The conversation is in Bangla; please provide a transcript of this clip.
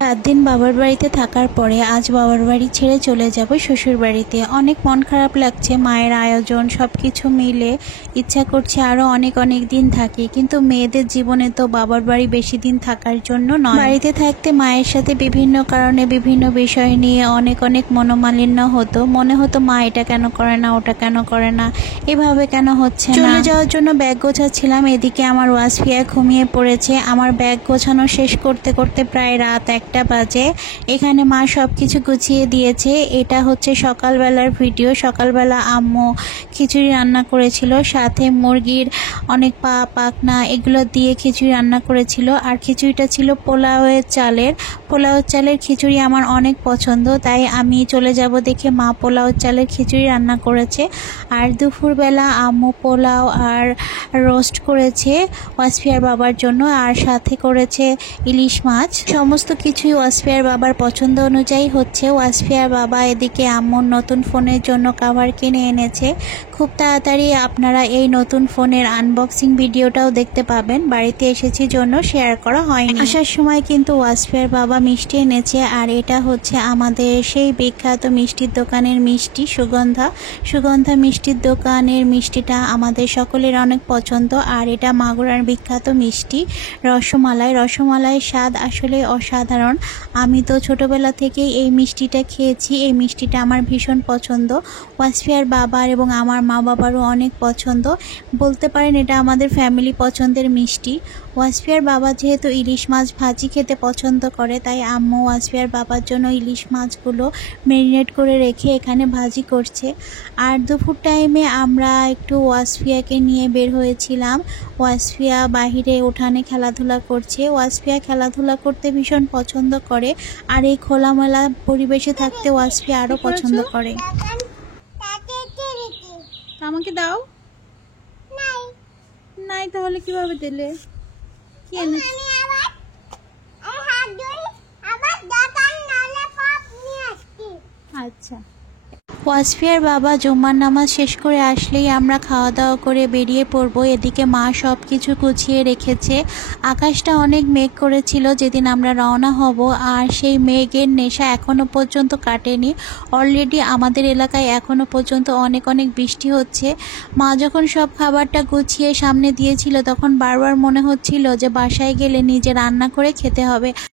রাত দিন বাবার বাড়িতে থাকার পরে আজ বাবার বাড়ি ছেড়ে চলে যাব শ্বশুর বাড়িতে। অনেক মন খারাপ লাগছে। মায়ের আয়োজন সব কিছু মিলে ইচ্ছা করছে আরও অনেক অনেক দিন থাকি, কিন্তু মেয়েদের জীবনে তো বাবার বাড়ি বেশি দিন থাকার জন্য নয়। বাড়িতে থাকতে মায়ের সাথে বিভিন্ন কারণে বিভিন্ন বিষয় নিয়ে অনেক অনেক মনোমালিন্য হতো। মনে হতো মা এটা কেন করে না, ওটা কেন করে না, এভাবে কেন হচ্ছে না। চলে যাওয়ার জন্য ব্যাগ গোছাচ্ছিলাম, এদিকে আমার ওয়াসফিয়া ঘুমিয়ে পড়েছে। আমার ব্যাগ গোছানো শেষ করতে করতে প্রায় রাত 1টা বাজে। এখানে মা সব কিছু গুছিয়ে দিয়েছে। এটা হচ্ছে সকালবেলার ভিডিও। সকালবেলা আম্মু খিচুড়ি রান্না করেছিল, সাথে মুরগির অনেক পা পাখনা এগুলো দিয়ে খিচুড়ি রান্না করেছিল। আর খিচুড়িটা ছিল পোলাওয়ের চালের খিচুড়ি আমার অনেক পছন্দ, তাই আমি চলে যাব দেখে মা পোলাও চালের খিচুড়ি রান্না করেছে। আর দুপুরবেলা আম্মু পোলাও আর রোস্ট করেছে ওয়াসফিয়ার বাবার জন্য, আর সাথে করেছে ইলিশ মাছ। সমস্ত কিছুই ওয়াসফিয়ার বাবার পছন্দ অনুযায়ী হচ্ছে। ওয়াসফিয়ার বাবা এদিকে আম্মুর নতুন ফোনের জন্য কভার কিনে এনেছে। খুব তাড়াতাড়ি আপনারা এই নতুন ফোনের আনবক্সিং ভিডিওটাও দেখতে পাবেন। বাড়িতে এসেছি জন্য শেয়ার করা হয়নি। আসার সময় কিন্তু ওয়াসফিয়ার বাবা মিষ্টি এনেছে, আর এটা হচ্ছে আমাদের সেই বিখ্যাত মিষ্টির দোকানের মিষ্টি সুগন্ধা মিষ্টির দোকানের মিষ্টিটা আমাদের সকলের অনেক পছন্দ। আর এটা মাগুরার বিখ্যাত মিষ্টি রসমালাইয়ের স্বাদ আসলে অসাধারণ। আমি তো ছোটবেলা থেকেই এই মিষ্টিটা খেয়েছি। এই মিষ্টিটা আমার ভীষণ পছন্দ। ওয়াসফিয়ার বাবার এবং আমার মা বাবারও অনেক পছন্দ। বলতে পারেন এটা আমাদের ফ্যামিলি পছন্দের মিষ্টি। ওয়াসফিয়ার বাবা যেহেতু ইলিশ মাছ ভাজি খেতে পছন্দ করে, তাই আম্মু ওয়াসফিয়ার বাবার জন্য ইলিশ মাছগুলো ম্যারিনেট করে রেখে এখানে ভাজি করছে। আর দুপুর টাইমে আমরা একটু ওয়াসফিয়াকে নিয়ে বের হয়েছিলাম। ওয়াসফিয়া বাহিরে উঠানে খেলাধুলা করছে। ওয়াসফিয়া খেলাধুলা করতে ভীষণ পছন্দ করে, আর এই খোলামেলা পরিবেশে থাকতে ওয়াসফিয়া আরও পছন্দ করে। আমাকে দাও। নাই তাহলে কিভাবে দিলে? কি এনেছ? আচ্ছা। ওয়াসফিয়ার বাবা জুম্মার নামাজ শেষ করে আসলেই আমরা খাওয়া দাওয়া করে বেরিয়ে পড়বো। এদিকে মা সব কিছু গুছিয়ে রেখেছে। আকাশটা অনেক মেঘ করেছিল যেদিন আমরা রওনা হব, আর সেই মেঘের নেশা এখনও পর্যন্ত কাটেনি। অলরেডি আমাদের এলাকায় এখনও পর্যন্ত অনেক অনেক বৃষ্টি হচ্ছে। মা যখন সব খাবারটা গুছিয়ে সামনে দিয়েছিল, তখন বারবার মনে হচ্ছিল যে বাসায় গেলে নিজে রান্না করে খেতে হবে।